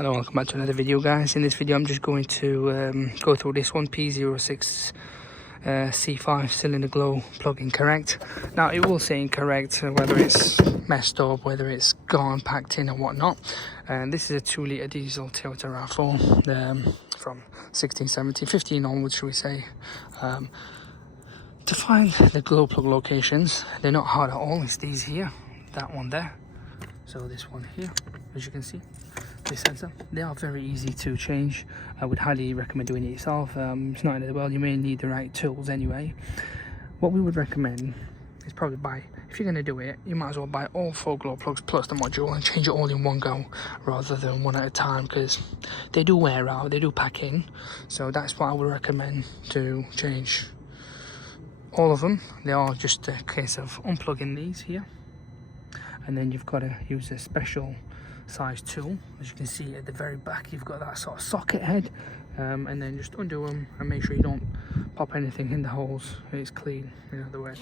Hello, welcome back to another video, guys. In this video I'm just going to go through this one, P06C 5-cylinder glow plug-in correct. Now it will say incorrect whether it's messed up, whether it's gone packed in or whatnot. And this is a 2-litre diesel Toyota RAV4 from 15 onwards, should we say. To find the glow plug locations, they're not hard at all. It's these here, that one there, so this one here, as you can see, this sensor. They are very easy to change. I would highly recommend doing it yourself. It's not in the world, you may need the right tools anyway. What we would recommend is probably buy, if you're going to do it, you might as well buy all 4 glow plugs plus the module and change it all in one go rather than one at a time, because they do wear out, they do pack in. So that's what I would recommend, to change all of them. They are just a case of unplugging these here, and then you've got to use a special size tool. As you can see at the very back, you've got that sort of socket head, and then just undo them and make sure you don't pop anything in the holes. It's clean, in other words.